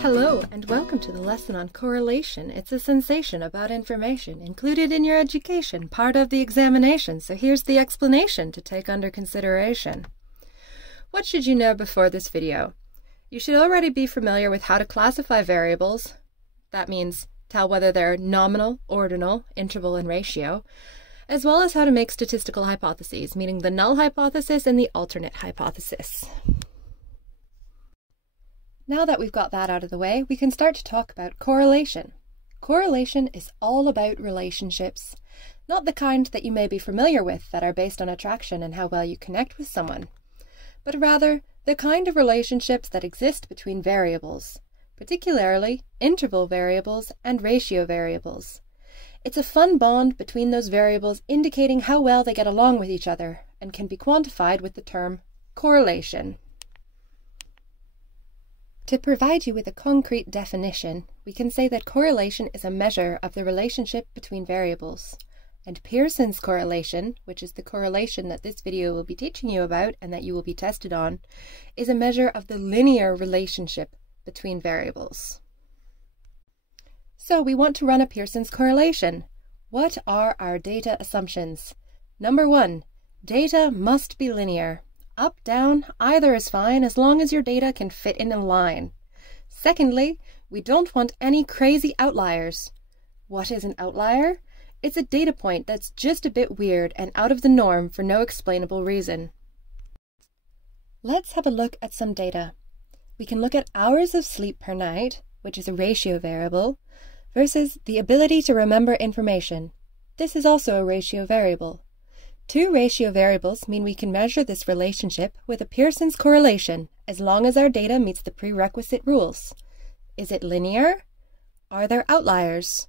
Hello, and welcome to the lesson on correlation. It's a sensation about information included in your education, part of the examination, so here's the explanation to take under consideration. What should you know before this video? You should already be familiar with how to classify variables. That means tell whether they're nominal, ordinal, interval, and ratio, as well as how to make statistical hypotheses, meaning the null hypothesis and the alternate hypothesis. Now that we've got that out of the way, we can start to talk about correlation. Correlation is all about relationships, not the kind that you may be familiar with that are based on attraction and how well you connect with someone, but rather the kind of relationships that exist between variables, particularly interval variables and ratio variables. It's a fun bond between those variables indicating how well they get along with each other and can be quantified with the term correlation. To provide you with a concrete definition, we can say that correlation is a measure of the relationship between variables. And Pearson's correlation, which is the correlation that this video will be teaching you about and that you will be tested on, is a measure of the linear relationship between variables. So we want to run a Pearson's correlation. What are our data assumptions? Number 1, data must be linear. Up, down, either is fine as long as your data can fit in a line. Secondly, we don't want any crazy outliers. What is an outlier? It's a data point that's just a bit weird and out of the norm for no explainable reason. Let's have a look at some data. We can look at hours of sleep per night, which is a ratio variable, versus the ability to remember information. This is also a ratio variable. Two ratio variables mean we can measure this relationship with a Pearson's correlation as long as our data meets the prerequisite rules. Is it linear? Are there outliers?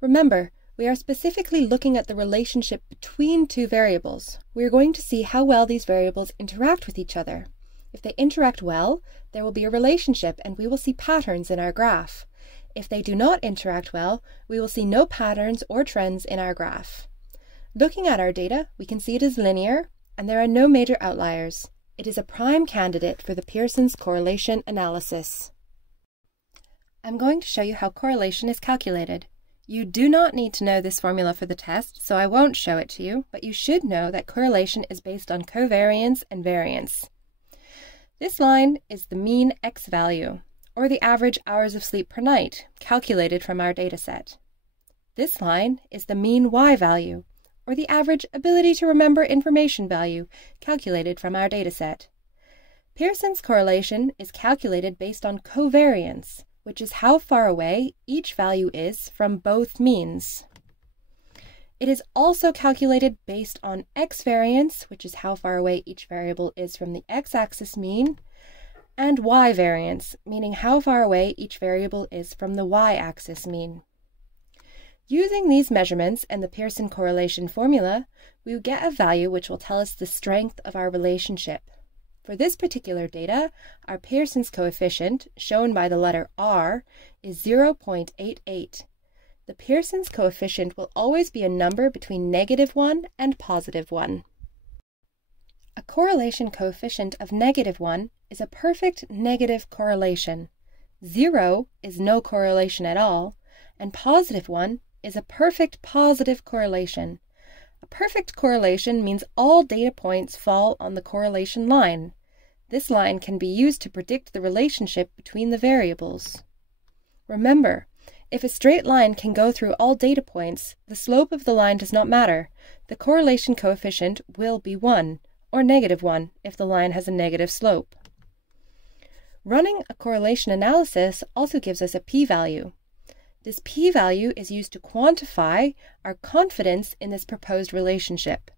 Remember, we are specifically looking at the relationship between two variables. We are going to see how well these variables interact with each other. If they interact well, there will be a relationship and we will see patterns in our graph. If they do not interact well, we will see no patterns or trends in our graph. Looking at our data, we can see it is linear, and there are no major outliers. It is a prime candidate for the Pearson's correlation analysis. I'm going to show you how correlation is calculated. You do not need to know this formula for the test, so I won't show it to you, but you should know that correlation is based on covariance and variance. This line is the mean X value, or the average hours of sleep per night, calculated from our dataset. This line is the mean Y value, or the average ability to remember information value, calculated from our dataset. Pearson's correlation is calculated based on covariance, which is how far away each value is from both means. It is also calculated based on X variance, which is how far away each variable is from the X-axis mean, and Y variance, meaning how far away each variable is from the Y-axis mean. Using these measurements and the Pearson correlation formula, we will get a value which will tell us the strength of our relationship. For this particular data, our Pearson's coefficient, shown by the letter R, is 0.88. The Pearson's coefficient will always be a number between -1 and +1. A correlation coefficient of -1 is a perfect negative correlation. 0 is no correlation at all, and +1 is a perfect positive correlation. A perfect correlation means all data points fall on the correlation line. This line can be used to predict the relationship between the variables. Remember, if a straight line can go through all data points, the slope of the line does not matter. The correlation coefficient will be 1, or -1 if the line has a negative slope. Running a correlation analysis also gives us a p-value. This p-value is used to quantify our confidence in this proposed relationship.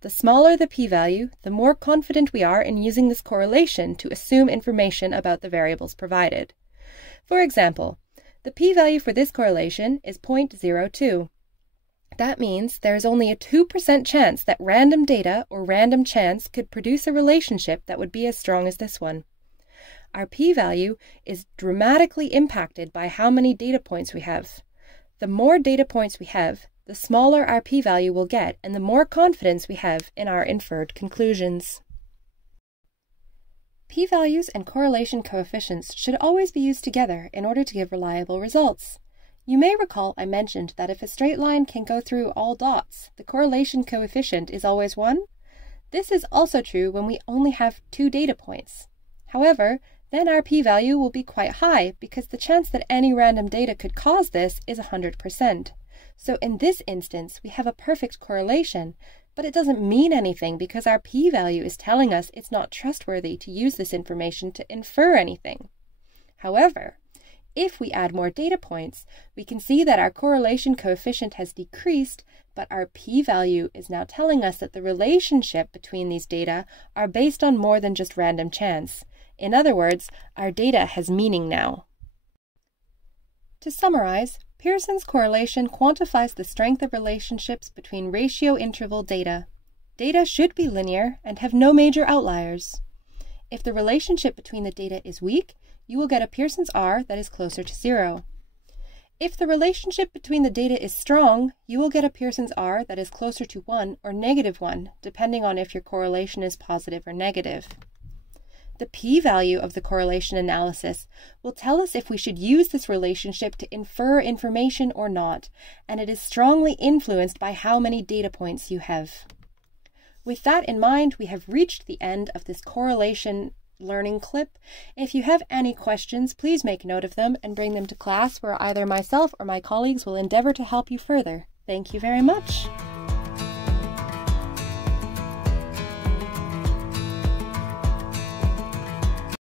The smaller the p-value, the more confident we are in using this correlation to assume information about the variables provided. For example, the p-value for this correlation is 0.02. That means there is only a 2% chance that random data or random chance could produce a relationship that would be as strong as this one. Our p-value is dramatically impacted by how many data points we have. The more data points we have, the smaller our p-value will get and the more confidence we have in our inferred conclusions. P-values and correlation coefficients should always be used together in order to give reliable results. You may recall I mentioned that if a straight line can go through all dots, the correlation coefficient is always 1. This is also true when we only have 2 data points. However, then our p-value will be quite high because the chance that any random data could cause this is 100%. So in this instance, we have a perfect correlation, but it doesn't mean anything because our p-value is telling us it's not trustworthy to use this information to infer anything. However, if we add more data points, we can see that our correlation coefficient has decreased, but our p-value is now telling us that the relationship between these data are based on more than just random chance. In other words, our data has meaning now. To summarize, Pearson's correlation quantifies the strength of relationships between ratio interval data. Data should be linear and have no major outliers. If the relationship between the data is weak, you will get a Pearson's R that is closer to 0. If the relationship between the data is strong, you will get a Pearson's R that is closer to 1 or -1, depending on if your correlation is positive or negative. The p-value of the correlation analysis will tell us if we should use this relationship to infer information or not, and it is strongly influenced by how many data points you have. With that in mind, we have reached the end of this correlation learning clip. If you have any questions, please make note of them and bring them to class where either myself or my colleagues will endeavor to help you further. Thank you very much.